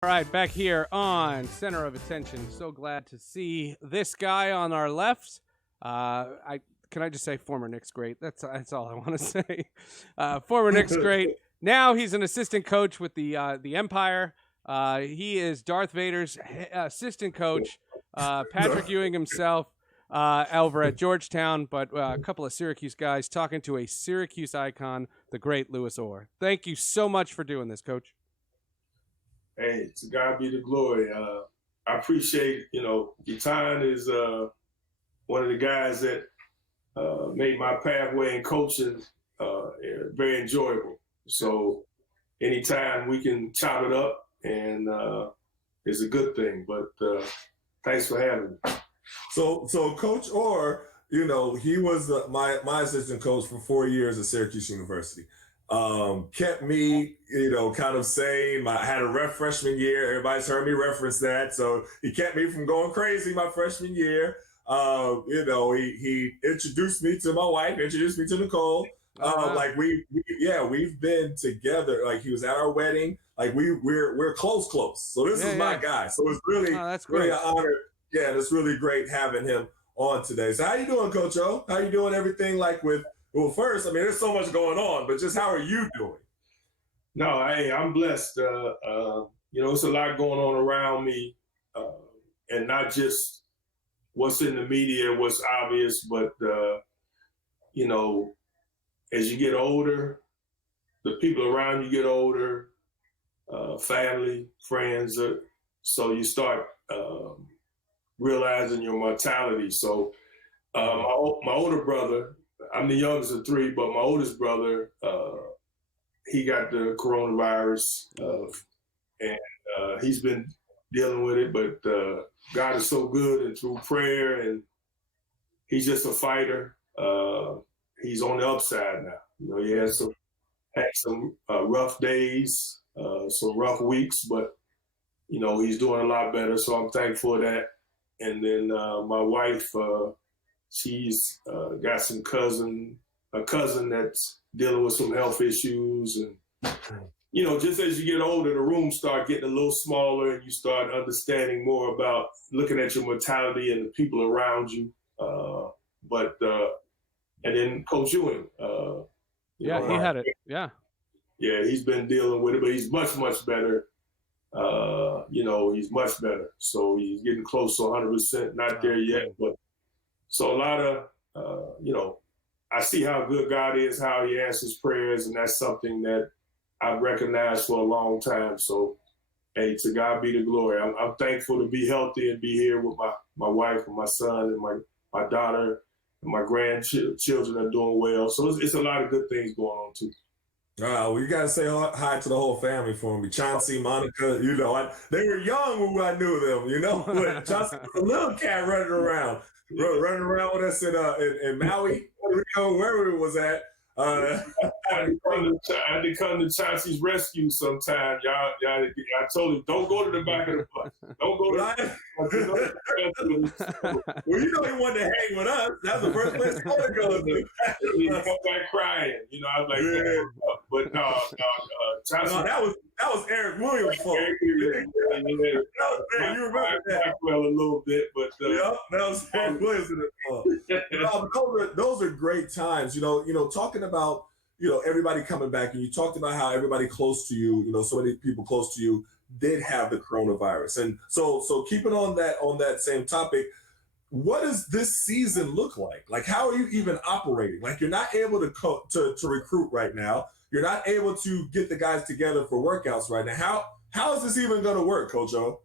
All right, back here on Center of Attention. So glad to see this guy on our left. I can I just say former Knicks great. That's all I want to say. Former Knicks great. Now he's an assistant coach with the Empire. He is Darth Vader's assistant coach. Patrick Ewing himself over at Georgetown, but a couple of Syracuse guys talking to a Syracuse icon, the great Louis Orr. Thank you so much for doing this, Coach. Hey, to God be the glory. I appreciate, Gaetan is one of the guys that made my pathway in coaching very enjoyable. So anytime we can chop it up, and it's a good thing. But thanks for having me. So Coach Orr, he was my assistant coach for 4 years at Syracuse University. Kept me, kind of sane. I had a rough freshman year. Everybody's heard me reference that. So he kept me from going crazy my freshman year. He introduced me to my wife, introduced me to Nicole. Like we've been together. Like he was at our wedding. Like we're close. So this is my guy. So it's really, really an honor. Yeah, it's really great having him on today. So how you doing, Coach O? How you doing everything like with, well, first, I mean, there's so much going on, but just how are you doing? No, hey, I'm blessed. It's a lot going on around me, and not just what's in the media, what's obvious, but, as you get older, the people around you get older, family, friends, so you start realizing your mortality. So my older brother, I'm the youngest of three, but my oldest brother, he got the coronavirus, and he's been dealing with it. But God is so good, and through prayer, and he's just a fighter. He's on the upside now. He had some rough days, some rough weeks, but he's doing a lot better. So I'm thankful for that. And then my wife. She's got a cousin that's dealing with some health issues. And, just as you get older, the rooms start getting a little smaller and you start understanding more about looking at your mortality and the people around you. And then Coach Ewing. He had it. Yeah. Yeah, he's been dealing with it, but he's much, much better. He's much better. So he's getting close to 100%, not there yet, but so a lot of, I see how good God is, how he answers prayers, and that's something that I've recognized for a long time. So, hey, to God be the glory. I'm thankful to be healthy and be here with my wife and my son and my daughter and my grandchildren are doing well. So it's a lot of good things going on, too. Well, you got to say hi to the whole family for me. Chauncey, Monica, they were young when I knew them, but Chauncey was a little cat running around with us in Maui, wherever it was at. I had to come to Chauncey's rescue sometime. Y'all, I told him, don't go to the back of the bus. Don't go to Well, he wanted to hang with us. That's the first place I want to go to. He come back crying. I was like, but no, Chauncey. No, that was Eric Williams' fault. You remember that? Well, a little bit, but that was Eric Williams' fault. Those are great times. Talking about everybody coming back, and you talked about how everybody close to you, so many people close to you did have the coronavirus, and so keeping on that same topic. What does this season look like? Like, how are you even operating? Like, you're not able to recruit right now. You're not able to get the guys together for workouts right now. How is this even going to work, Coach O?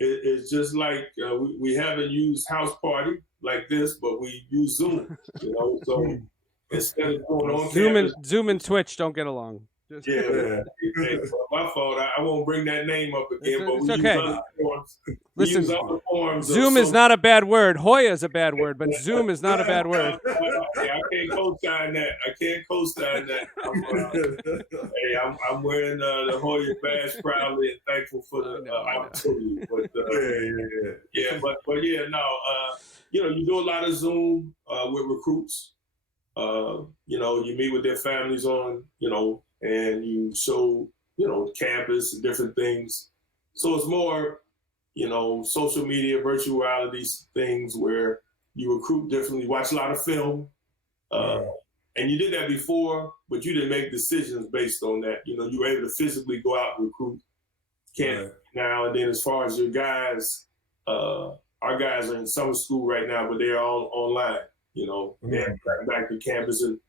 It's just like we haven't used house party like this, but we use Zoom. So instead of going on Zoom and Twitch don't get along. My fault. I won't bring that name up again. But we okay. Use other forms. Listen, use other forms Zoom is not a bad word. Hoya is a bad word, but Zoom is not a bad word. I can't co-sign that. I'm wearing the Hoya badge proudly and thankful for the opportunity. But you do a lot of Zoom with recruits. You meet with their families on, and you show, campus and different things. So it's more, social media, virtual reality things where you recruit differently, watch a lot of film. And you did that before, but you didn't make decisions based on that. You were able to physically go out and recruit. Can't now. And then as far as your guys, our guys are in summer school right now, but they're all online. They're back to campus. And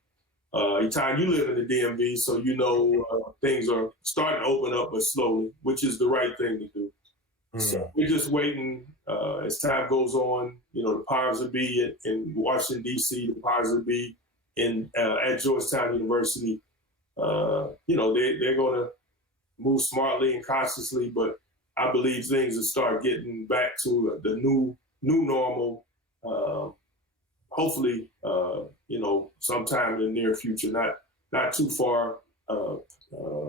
Etan, you live in the DMV, so things are starting to open up, but slowly, which is the right thing to do. So we're just waiting as time goes on. The powers that be in Washington, D.C., the powers that be at Georgetown University, they're going to move smartly and consciously, but I believe things will start getting back to the new normal, hopefully, sometime in the near future, not too far,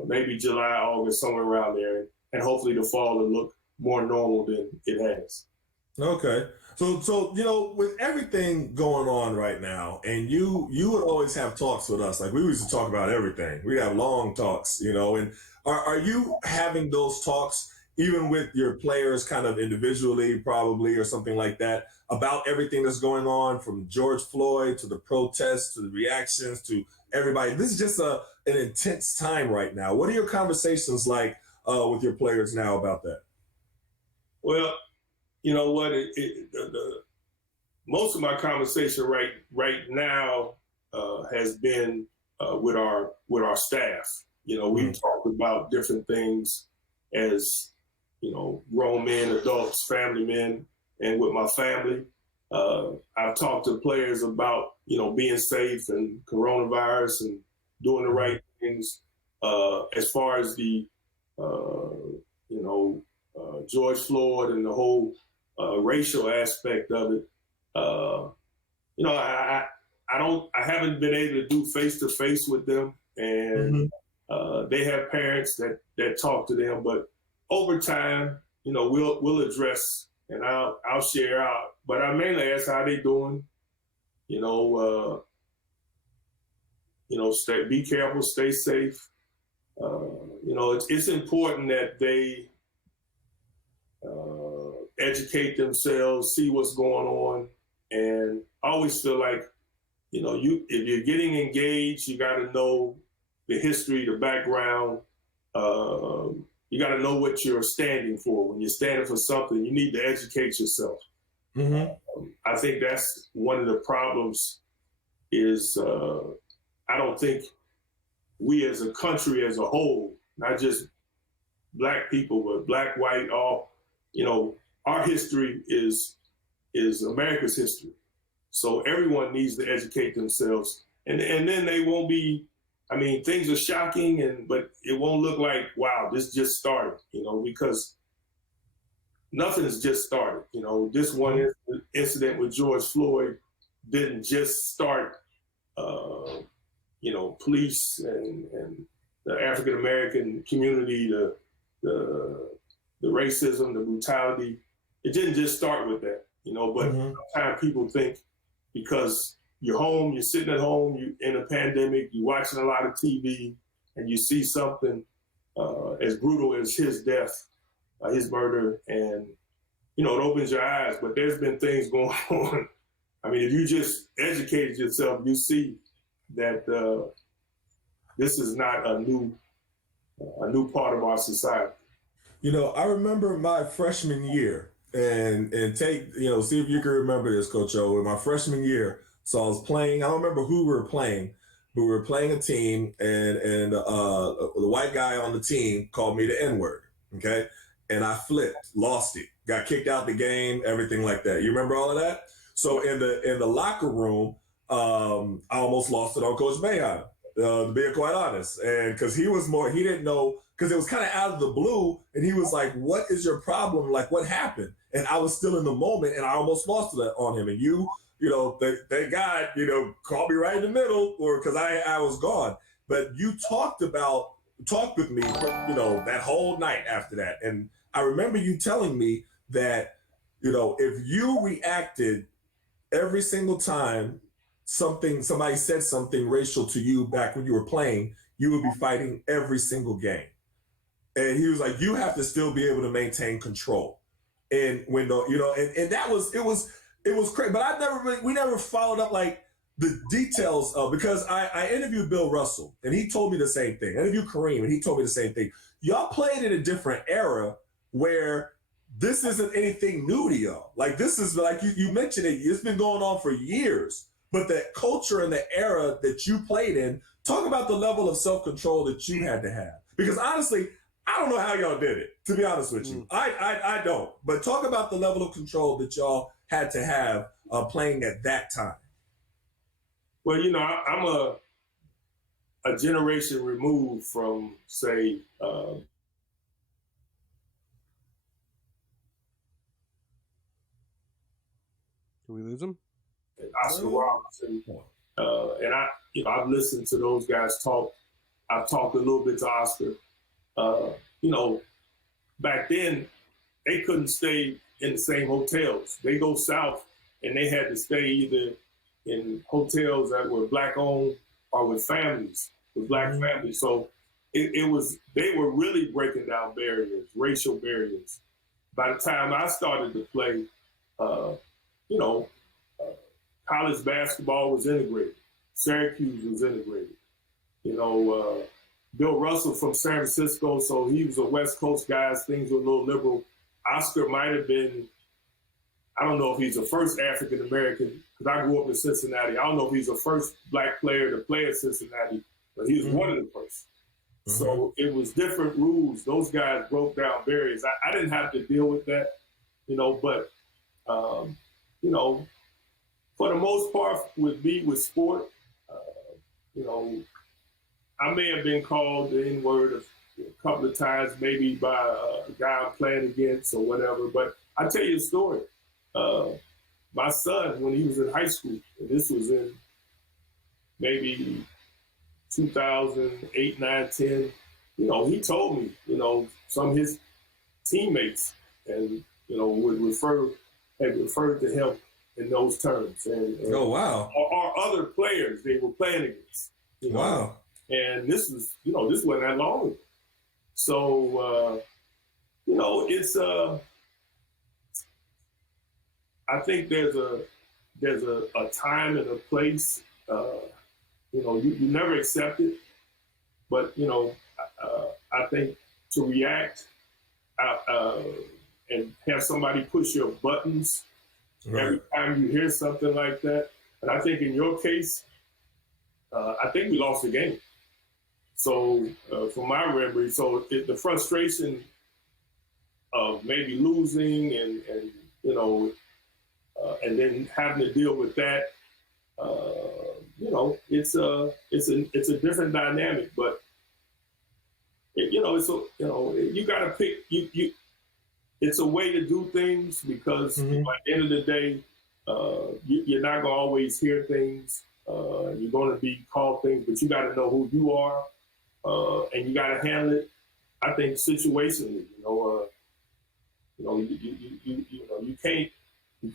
maybe July, August, somewhere around there, and hopefully the fall will look more normal than it has. Okay. So with everything going on right now, and you would always have talks with us. Like, we used to talk about everything. We have long talks, and are you having those talks even with your players kind of individually, probably, or something like that, about everything that's going on, from George Floyd to the protests to the reactions to everybody? This is just an intense time right now. What are your conversations like with your players now about that? Well, you know what? Most of my conversation right now has been with our staff. We've talked about different things as grown men, adults, family men, and with my family. I've talked to players about being safe and coronavirus and doing the right things. As far as the George Floyd and the whole racial aspect of it, I haven't been able to do face to face with them, and they have parents that talk to them. But over time, we'll address, and I'll share out. But I mainly ask how they doing. Be careful, stay safe. It's important that they educate themselves, see what's going on, and I always feel like, if you're getting engaged, you got to know the history, the background. You got to know what you're standing for. When you're standing for something, you need to educate yourself. I think that's one of the problems. Is I don't think we as a country as a whole, not just Black people, but Black, white, all, our history is America's history. So everyone needs to educate themselves, and then they won't be. Things are shocking, but it won't look like, wow, this just started. Because nothing has just started. This one incident with George Floyd didn't just start. Police and the African American community, the racism, the brutality. It didn't just start with that, but sometimes people think because you're home, you're sitting at home, you're in a pandemic, you're watching a lot of TV, and you see something as brutal as his death, his murder, and, it opens your eyes. But there's been things going on. If you just educated yourself, you see that this is not a new part of our society. I remember my freshman year, and take, see if you can remember this, Coach O. In my freshman year, so I was playing. I don't remember who we were playing, but we were playing a team, and the white guy on the team called me the N-word. Okay, and I flipped, lost it, got kicked out the game, everything like that. You remember all of that? So in the locker room, I almost lost it on Coach Mahan, to be quite honest, and because he didn't know, because it was kind of out of the blue, and he was like, "What is your problem? Like, what happened?" And I was still in the moment, and I almost lost it on him. And thank God, called me right in the middle, or because I was gone. But you talked with me, that whole night after that, and I remember you telling me that, if you reacted every single time somebody said something racial to you back when you were playing, you would be fighting every single game. And he was like, you have to still be able to maintain control. And when and that was it was crazy. But we never followed up like the details of, because I interviewed Bill Russell and he told me the same thing. I interviewed Kareem and he told me the same thing. Y'all played in a different era where this isn't anything new to y'all. Like, this is, like you mentioned it, it's been going on for years. But the culture and the era that you played in, talk about the level of self-control that you had to have. Because honestly, I don't know how y'all did it, to be honest with you. I don't. But talk about the level of control that y'all had to have playing at that time. Well, I'm a generation removed from, say, Did we lose him? Oscar Robertson, and I've listened to those guys talk. I've talked a little bit to Oscar. Back then they couldn't stay in the same hotels. They go south, and they had to stay either in hotels that were black owned or with families, with black families. So they were really breaking down barriers, racial barriers. By the time I started to play, college basketball was integrated. Syracuse was integrated. Bill Russell from San Francisco, so he was a West Coast guy. Things were a little liberal. Oscar might have been, I don't know if he's the first African-American, because I grew up in Cincinnati. I don't know if he's the first black player to play at Cincinnati, but he was one of the first. So it was different rules. Those guys broke down barriers. I didn't have to deal with that, but, for the most part, with sport, I may have been called the N-word a couple of times, maybe by a guy I'm playing against or whatever. But I tell you a story. My son, when he was in high school, and this was in maybe 2008, 9, 10, he told me, some of his teammates and, had referred to him in those terms. And oh, wow. Or other players they were playing against. Wow. And this was, this wasn't that long ago. So, it's I think there's a time and a place. You never accept it, but I think to react and have somebody push your buttons every time you hear something like that. And I think in your case, I think we lost the game. So from my memory, the frustration of maybe losing and and then having to deal with that, it's a different dynamic. But you got to pick you. It's a way to do things because at the end of the day, you're not gonna always hear things. You're going to be called things, but you got to know who you are, and you got to handle it. I think situationally, you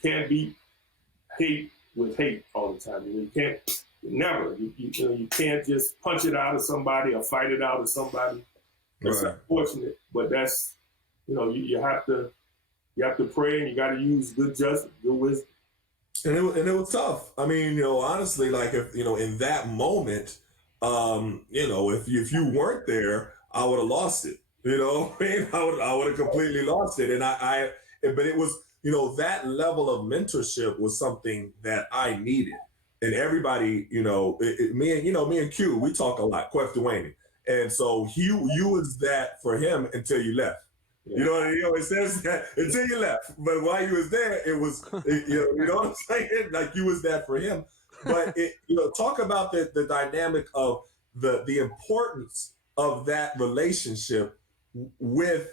can't beat hate with hate all the time. You can't never. You can't just punch it out of somebody or fight it out of somebody. It's unfortunate, but that's you have to pray and you got to use good judgment, good wisdom. And it was tough. I mean, honestly, like if in that moment, if you weren't there, I would have lost it. I would have completely lost it. And but it was, that level of mentorship was something that I needed. And everybody, me and Q, we talk a lot, Quef Dwayne. And so you was that for him until you left. Yeah. It says that until you left. But while you was there, it was, you know what I'm saying? Like you was that for him. But talk about the dynamic of the importance of that relationship with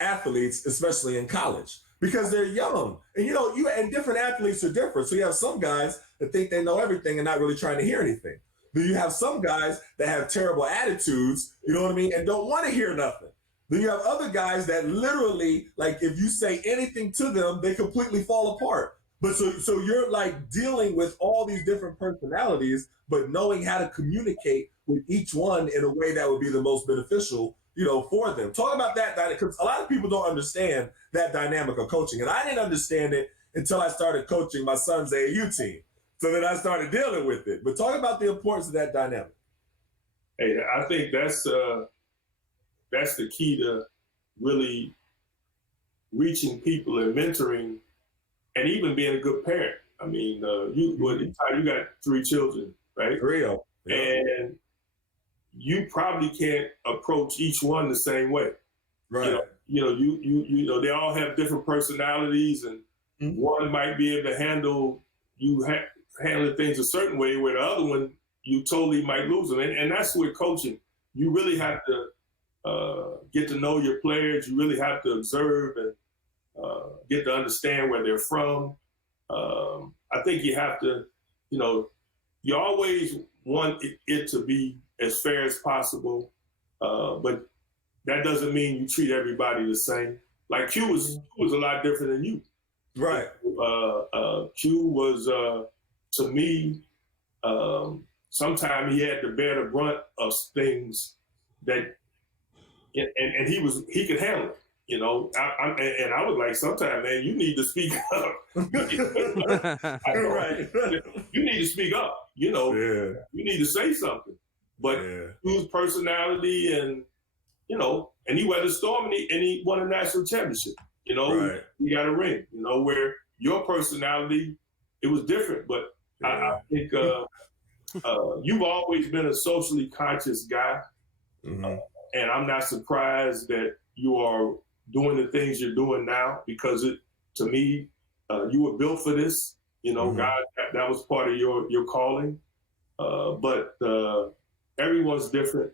athletes, especially in college, because they're young. And and different athletes are different. So you have some guys that think they know everything and not really trying to hear anything. Then you have some guys that have terrible attitudes, you know what I mean, and don't want to hear nothing. Then you have other guys that literally, like, if you say anything to them, they completely fall apart. But so you're like dealing with all these different personalities, but knowing how to communicate with each one in a way that would be the most beneficial for them. Talk about that, because a lot of people don't understand that dynamic of coaching. And I didn't understand it until I started coaching my son's AAU team. So then I started dealing with it. But talk about the importance of that dynamic. Hey, I think that's the key to really reaching people and mentoring, and even being a good parent. I mean, you got 3 children, right? 3 of them. Yeah. And you probably can't approach each one the same way. Right. You they all have different personalities, and one might be able to handle handling things a certain way, where the other one you totally might lose them. And that's where coaching, you really have to get to know your players. You really have to observe and get to understand where they're from. I think you have to, you always want it to be as fair as possible, but that doesn't mean you treat everybody the same. Like Q was a lot different than you. Right. Q was, to me, sometimes he had to bear the brunt of things that, and he could handle it. I was like, sometimes, man, you need to speak up. Right. You need to speak up. You need to say something. But his personality and he weathered the storm, and he won a national championship. Right. He got a ring. Where your personality, it was different. But I think you've always been a socially conscious guy, and I'm not surprised that you are doing the things you're doing now, because to me, you were built for this. God, that was part of your calling. But everyone's different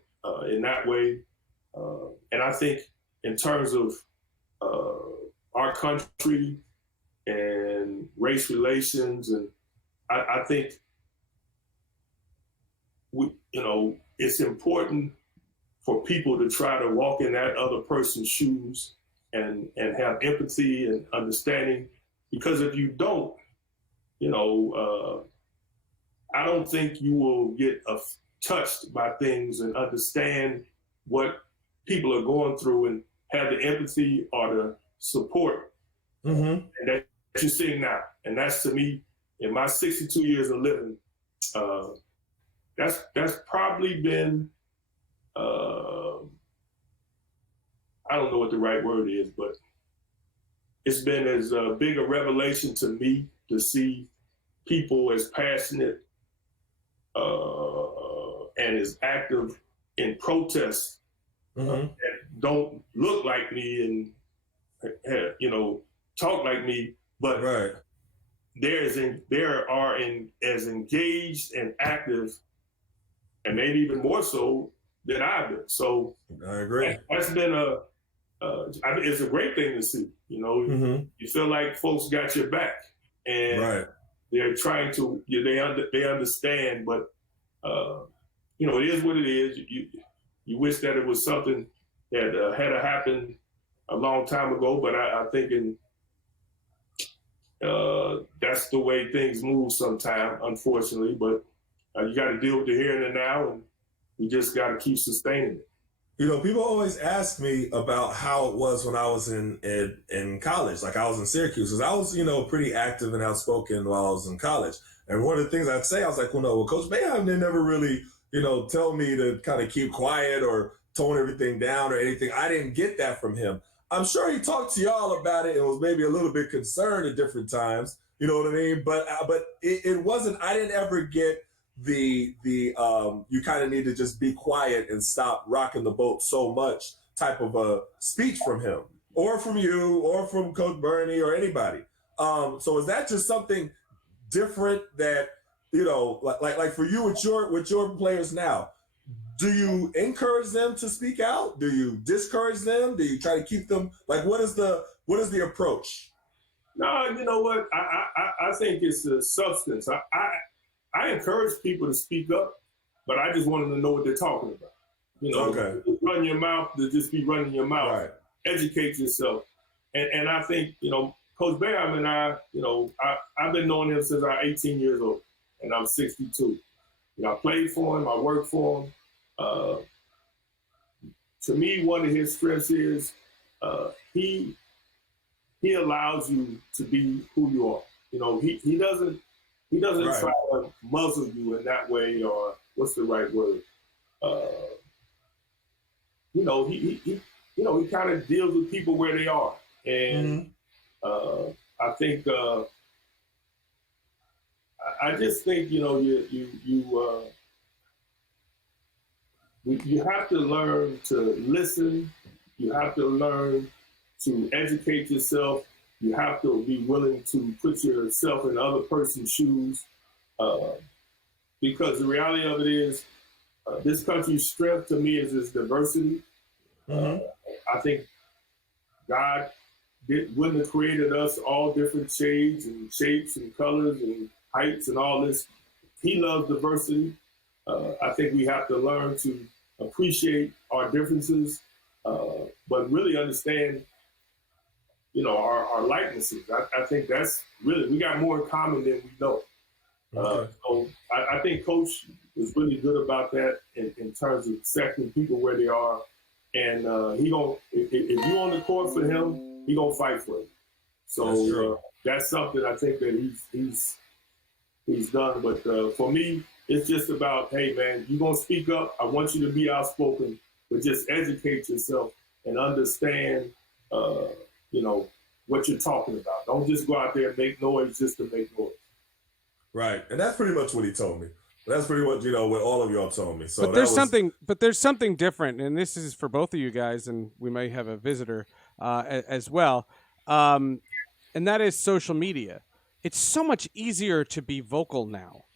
in that way. And I think in terms of our country and race relations, and I think it's important for people to try to walk in that other person's shoes and have empathy and understanding, because if you don't, I don't think you will get touched by things and understand what people are going through and have the empathy or the support and that you're seeing now. And that's, to me, in my 62 years of living, that's probably been, I don't know what the right word is, but it's been as big a revelation to me to see people as passionate and as active in protest that don't look like me and talk like me, but they are as engaged and active, and maybe even more so than I've been. So I agree. That's been it's a great thing to see. You feel like folks got your back, and they're trying to. They understand, but it is what it is. You wish that it was something that had happened a long time ago, but I think that's the way things move sometimes, unfortunately. But you got to deal with the here and the now, and you just got to keep sustaining it. People always ask me about how it was when I was in college. Like, I was in Syracuse, because I was, pretty active and outspoken while I was in college. And one of the things I'd say, I was like, Coach Boeheim didn't never really, tell me to kind of keep quiet or tone everything down or anything. I didn't get that from him. I'm sure he talked to y'all about it and was maybe a little bit concerned at different times. You know what I mean? But it wasn't. I didn't ever get the you kind of need to just be quiet and stop rocking the boat so much type of a speech from him, or from you, or from Coach Bernie, or anybody. So is that just something different that like for you with your players now? Do you encourage them to speak out? Do you discourage them? Do you try to keep them, like, what is the approach? No, you know what? I think it's the substance. I encourage people to speak up, but I just want them to know what they're talking about. Run your mouth to just be running your mouth. Right. Educate yourself. And I think, Coach Boeheim and I've been knowing him since I'm 18 years old, and I'm 62. I played for him. I worked for him. to me, one of his strengths is he allows you to be who you are. He doesn't Right. try to muzzle you in that way, or what's the right word? He kind of deals with people where they are, and I think I just think you have to learn to listen. You have to learn to educate yourself. You have to be willing to put yourself in the other person's shoes, because the reality of it is, this country's strength to me is its diversity. I think God wouldn't have created us all different shades and shapes and colors and heights and all this. He loves diversity. I think we have to learn to appreciate our differences, but really understand, our likenesses. I think that's really, we got more in common than we know. So I think Coach is really good about that in terms of accepting people where they are. And if you're on the court for him, he gonna fight for you. So that's something I think that he's done. But for me, it's just about, hey man, you're gonna speak up. I want you to be outspoken, but just educate yourself and understand, what you're talking about. Don't just go out there and make noise just to make noise. Right, and that's pretty much what he told me. That's pretty much what all of y'all told me. So but there's something different, and this is for both of you guys, and we may have a visitor as well, and that is social media. It's so much easier to be vocal now.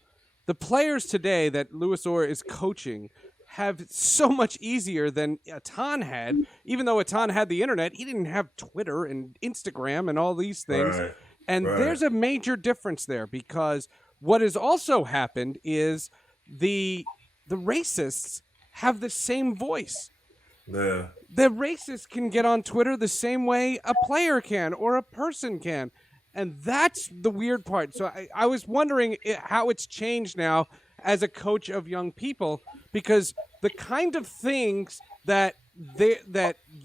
The players today that Louis Orr is coaching have it so much easier than Atan had. Even though Atan had the internet, he didn't have Twitter and Instagram and all these things. Right. And there's a major difference there, because what has also happened is the racists have the same voice. Yeah. The racists can get on Twitter the same way a player can or a person can. And that's the weird part. So I was wondering how it's changed now as a coach of young people, because the kind of things that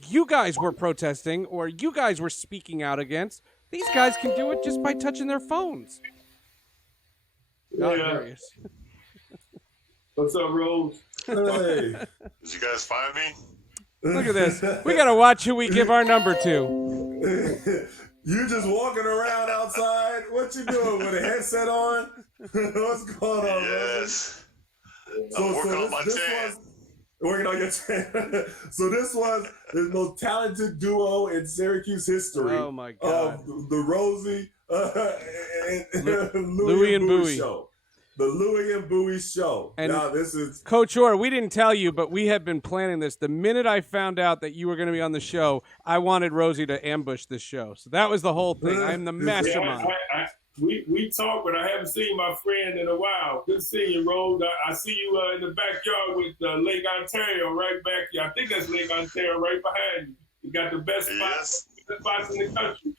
you guys were protesting or you guys were speaking out against, these guys can do it just by touching their phones. Not curious. What's up, Rose? Hey. Did you guys find me? Look at this. We got to watch who we give our number to. You just walking around outside? What you doing with a headset on? What's going on, Yes. I'm working on my tan. Working on your tan. So this was the most talented duo in Syracuse history. Oh my God! Of the Rosie and Louie and Bouie show. The Louie and Bouie show. And now this is Coach Orr. We didn't tell you, but we have been planning this. The minute I found out that you were going to be on the show, I wanted Rosie to ambush this show. So that was the whole thing. I'm the mastermind. We talked, but I haven't seen my friend in a while. Good seeing you, Rose. I see you in the backyard with Lake Ontario right back here. I think that's Lake Ontario right behind you. You got the best spots in the country.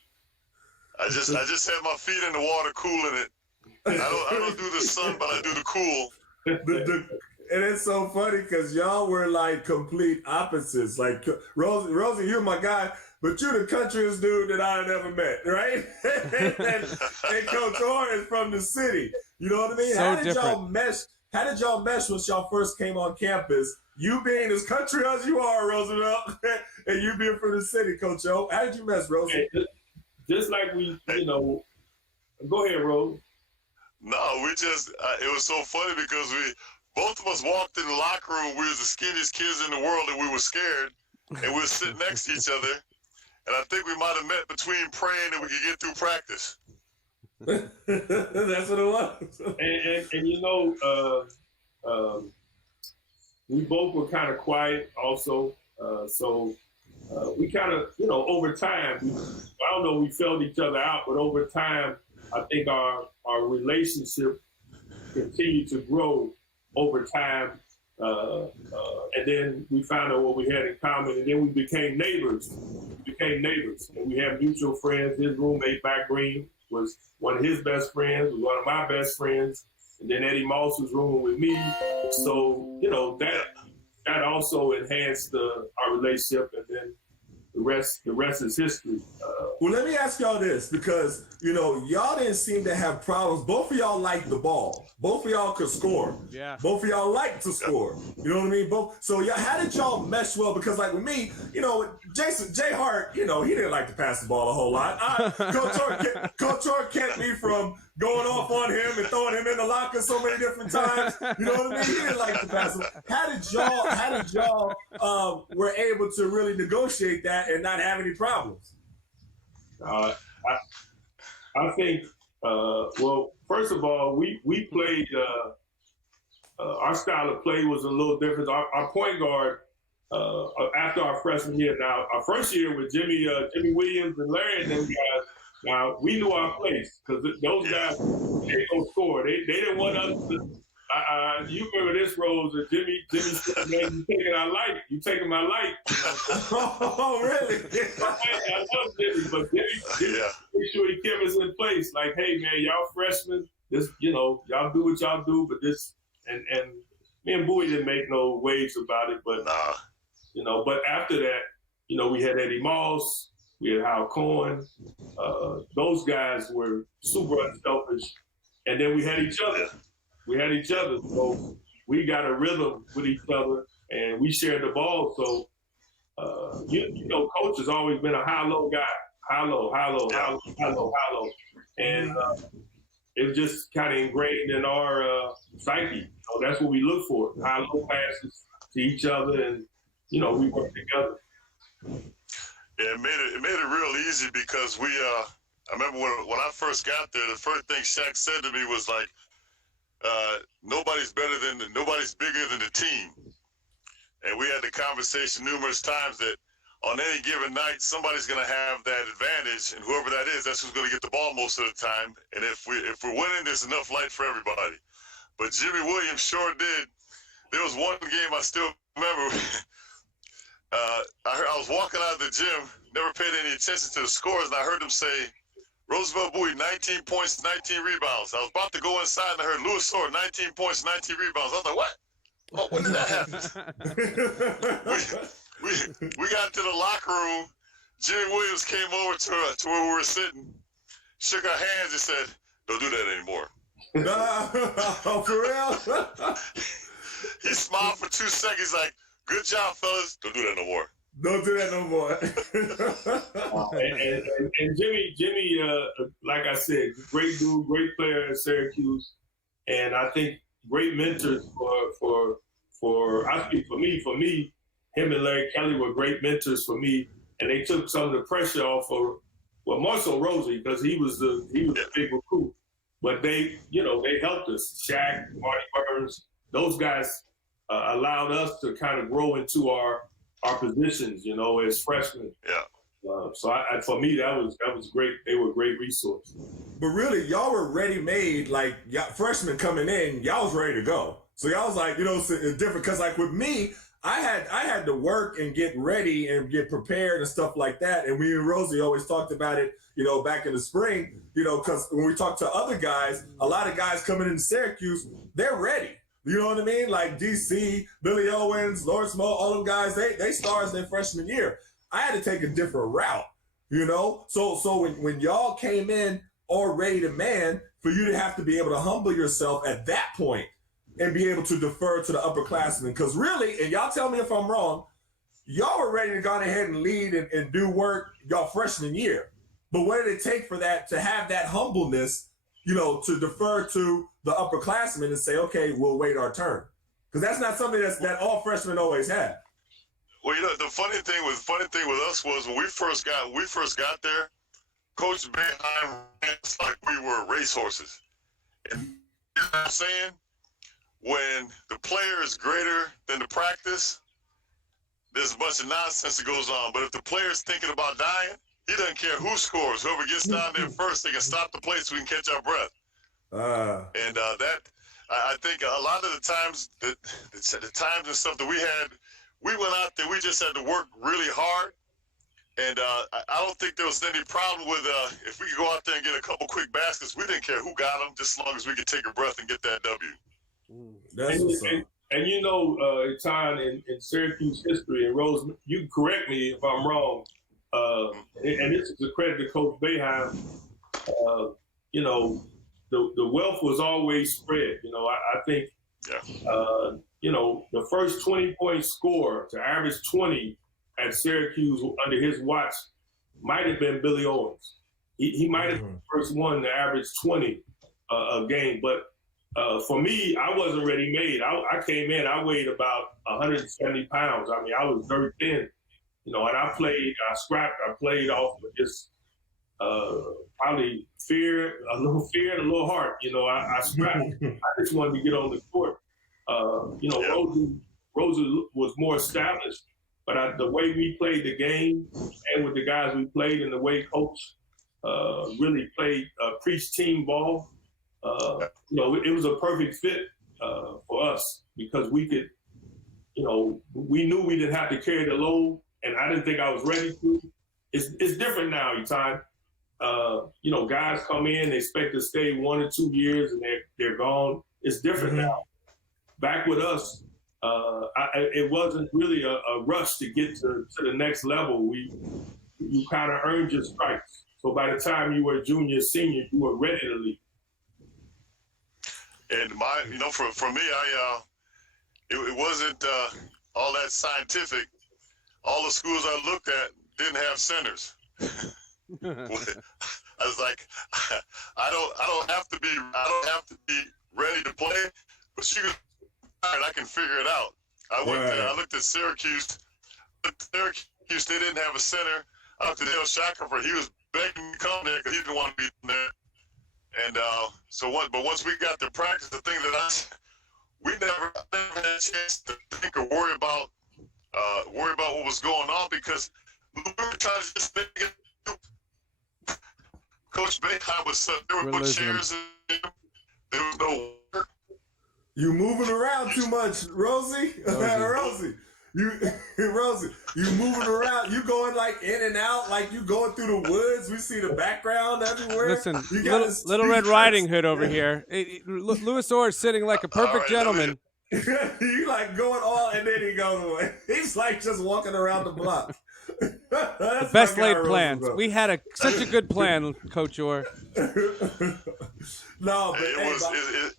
I just had my feet in the water, cooling it. I don't do the sun, but I do the cool. And it's so funny because y'all were like complete opposites. Like Rosie, you're my guy, but you're the countryest dude that I've ever met, right? and Coach Orr is from the city. You know what I mean? So How did different. y'all mesh? How did y'all mesh when y'all first came on campus? You being as country as you are, Roosevelt, and you being from the city, Coach O. How did you mesh, Rosie? Just like go ahead, Rose. No, we just, it was so funny because both of us walked in the locker room. We was the skinniest kids in the world and we were scared. And we were sitting next to each other. And I think we might have met between praying that we could get through practice. That's what it was. And we both were kind of quiet also. So we kind of, over time, I don't know, we felt each other out, but over time, I think our relationship continued to grow over time. And then we found out what we had in common, and then we became neighbors. And we have mutual friends. His roommate, Back Green, was one of his best friends, was one of my best friends. And then Eddie Moss was rooming with me. So, that also enhanced our relationship, and then the rest is history. Well, let me ask y'all this, because y'all didn't seem to have problems. Both of y'all liked the ball. Both of y'all could score. Yeah. Both of y'all liked to score. You know what I mean? So how did y'all mesh well? Because like with me, Jay Hart, he didn't like to pass the ball a whole lot. Coach Hart kept me from going off on him and throwing him in the locker so many different times. You know what I mean? He didn't like to pass the ball. How did y'all were able to really negotiate that and not have any problems? I think, well, first of all, we played, our style of play was a little different. Our point guard, after our freshman year, now, our first year with Jimmy Williams and Larry and them guys, now, we knew our place, because those guys, they don't score. They didn't want us to, you remember this, Rose, that Jimmy said, man, you taking our light. You taking my light. Oh, really? I love Jimmy, but Jimmy make sure he kept us in place. Like, hey, man, y'all freshmen, this, y'all do what y'all do, but this, and me and Bouie didn't make no waves about it, but, but after that, we had Eddie Moss, we had Hal Cohen. Those guys were super unselfish. And then we had each other. So we got a rhythm with each other, and we shared the ball. So, Coach has always been a high-low guy. High-low. And it was just kind of ingrained in our psyche. That's what we look for, high-low passes to each other, and, we work together. Yeah, it made it real easy, because I remember when I first got there, the first thing Shaq said to me was like, nobody's bigger than the team. And we had the conversation numerous times that on any given night, somebody's going to have that advantage, and whoever that is, that's who's going to get the ball most of the time. And if we're winning, there's enough light for everybody. But Jimmy Williams sure did. There was one game I still remember. I was walking out of the gym, never paid any attention to the scores, and I heard him say, Roosevelt Bouie, 19 points, 19 rebounds. I was about to go inside, and I heard Louis Sword, 19 points, 19 rebounds. I was like, what? Oh, when did that happen? we got to the locker room. Jimmy Williams came over to where we were sitting, shook our hands, and said, don't do that anymore. For real? He smiled for 2 seconds like, good job, fellas. Don't do that no more. Don't do that no more. and Jimmy, like I said, great dude, great player at Syracuse, and I think great mentors for I speak for me, him and Larry Kelly were great mentors for me, and they took some of the pressure off of, well, more so Rosie, because he was a big recruit, but they helped us. Shaq, Marty Burns, those guys allowed us to kind of grow into our positions, as freshmen. Yeah. So for me, that was great. They were a great resource. But really, y'all were ready-made. Like freshmen coming in, y'all was ready to go. So y'all was like, it's different. Because like with me, I had to work and get ready and get prepared and stuff like that. And me and Rosie always talked about it, back in the spring. Because when we talk to other guys, a lot of guys coming into Syracuse, they're ready. You know what I mean? Like DC, Billy Owens, Lawrence Moe, all them guys, they stars their freshman year. I had to take a different route, So when y'all came in all ready to man, for you to have to be able to humble yourself at that point and be able to defer to the upperclassmen. Because really, and y'all tell me if I'm wrong, y'all were ready to go ahead and lead and do work y'all freshman year. But what did it take for that, to have that humbleness, to defer to the upperclassmen and say, okay, we'll wait our turn? Because that's not something that all freshmen always have. Well, the funny thing with us was when we first got there, Coach Boeheim ran us like we were racehorses. And you know what I'm saying? When the player is greater than the practice, there's a bunch of nonsense that goes on. But if the player's thinking about dying, he doesn't care who scores. Whoever gets down there first, they can stop the play so we can catch our breath. And I think a lot of the times, the times and stuff that we had, we went out there, we just had to work really hard. And I don't think there was any problem with if we could go out there and get a couple quick baskets. We didn't care who got them, just as long as we could take a breath and get that W. That's what's up. And you know, time in Syracuse history, and Rose, you can correct me if I'm wrong. And this is a credit to Coach Boeheim. You know, the wealth was always spread. You know, I think, you know, the first 20-point scorer to average 20 at Syracuse under his watch might have been Billy Owens. He might have been the first one to average 20 a game, but for me, I wasn't ready made. I came in, I weighed about 170 pounds. I mean, I was very thin, you know, and I scrapped, I played off of just probably a little fear and a little heart. You know, I scrapped. I just wanted to get on the court. You know, Rosie was more established, but the way we played the game and with the guys we played and the way Coach really preached team ball, you know, it was a perfect fit for us because we could, you know, we knew we didn't have to carry the load, and I didn't think I was ready to. It's different now, Etan. You know, guys come in, they expect to stay 1 or 2 years, and they're gone. It's different now. Back with us, it wasn't really a rush to get to the next level. You kind of earned your stripes. So by the time you were a junior, senior, you were ready to leave. And you know, for me, it wasn't all that scientific. All the schools I looked at didn't have centers. I was like, I don't have to be ready to play, but I can figure it out. I looked at Syracuse. Syracuse, they didn't have a center. I looked at Dale Shackelford. He was begging me to come there because he didn't want to be there. And but once we got to practice, the thing that we never had a chance to think or worry about what was going on because we were trying to just make it. Coach Boeheim was there were no chairs in him. There was no work. You moving around too much, Rosie. Rosie. Rosie, you moving around. You going like in and out, like you going through the woods. We see the background everywhere. Listen, little Red Riding Hood over here. Louis Orr is sitting like a perfect gentleman. You like going all, and then he goes away. He's like just walking around the block. The best laid plans. We had such a good plan, Coach Orr. No, but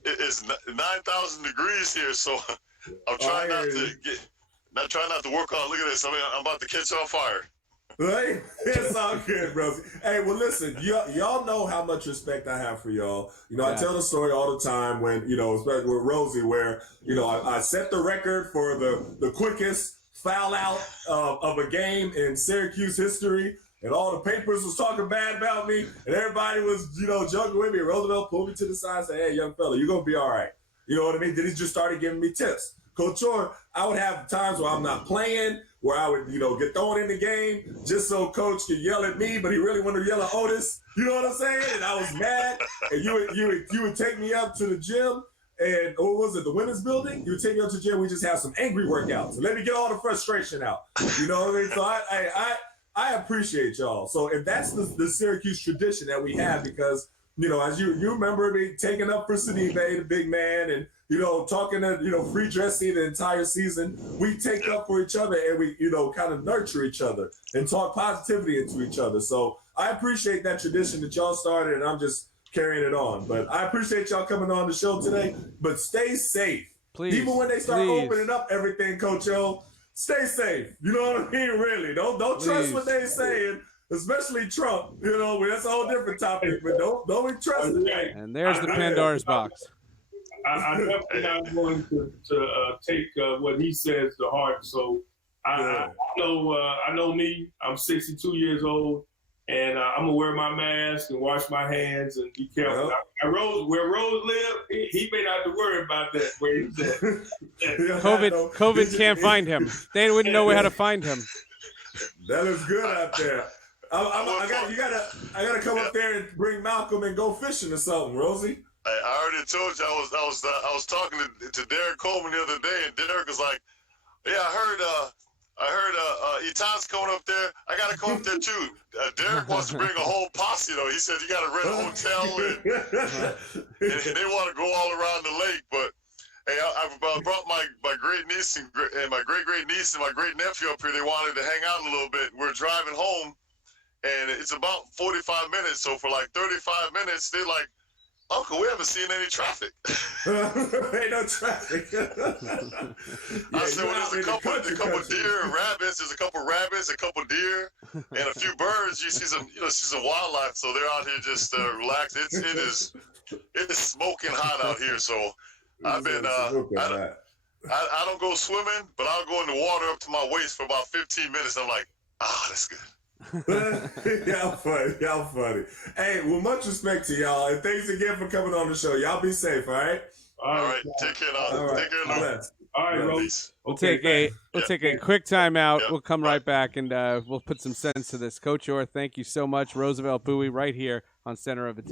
it's 9,000 degrees here, so I'm trying not to work on. Look at this. I'm about to catch on fire. Right? It's all good, bro. Hey, well, listen, y'all know how much respect I have for y'all. You know, I tell the story all the time when, you know, especially with Rosie, where, you know, I set the record for the quickest foul out of a game in Syracuse history. And all the papers was talking bad about me. And everybody was, you know, joking with me. Roosevelt pulled me to the side and said, hey, young fella, you're going to be all right. You know what I mean? Then he just started giving me tips. Coach Orr, I would have times where I'm not playing, where I would, you know, get thrown in the game just so Coach could yell at me, but he really wanted to yell at Otis. You know what I'm saying? And I was mad. And you would take me up to the gym, and what was it, the women's building? You would take me up to the gym. We just have some angry workouts. So let me get all the frustration out. You know what I mean? So I appreciate y'all. So if that's the Syracuse tradition that we have, because, you know, as you remember me taking up for Sidibe, the big man, and, you know, talking to, you know, free dressing the entire season, we take up for each other and we, you know, kind of nurture each other and talk positivity into each other. So I appreciate that tradition that y'all started, and I'm just carrying it on. But I appreciate y'all coming on the show today. But stay safe. Please. Even when they start opening up everything, Coach O, stay safe. You know what I mean? Really. Don't trust what they're saying, especially Trump. You know, that's a whole different topic, but don't trust it. And there's the Pandora's box. I'm definitely not going to take what he says to heart. So I know me. I'm 62 years old, and I'm gonna wear my mask and wash my hands and be careful. Yep. Where Rose live, he may not have to worry about that. Where he's at. COVID can't find him. They wouldn't know how to find him. That is good out there. I gotta come up there and bring Malcolm and go fishing or something, Rosie. I already told you I was talking to Derek Coleman the other day, and Derek was like, "Yeah, I heard Etan's coming up there. I gotta come up there too." Derek wants to bring a whole posse though. He said you gotta rent a hotel and they want to go all around the lake. But Hey, I brought my great niece and my great niece and my great nephew up here. They wanted to hang out a little bit. We're driving home, and it's about 45 minutes. So for like 35 minutes, they're like, "Uncle, we haven't seen any traffic." Ain't no traffic. I said, "Well, there's a couple deer and rabbits. There's a couple rabbits, a couple deer, and a few birds. You see some wildlife. So they're out here just relaxed. It is smoking hot out here. So I've been I don't go swimming, but I'll go in the water up to my waist for about 15 minutes. I'm like, that's good." Y'all funny. Hey, well, much respect to y'all, and thanks again for coming on the show. Y'all be safe, all right? All right. Take care now. All right. Take care, Lou. All right, Rose. We'll take a quick time out. Yeah. We'll come right back, and we'll put some sense to this. Coach Orr, thank you so much. Roosevelt, Bouie, right here on Center of Attention.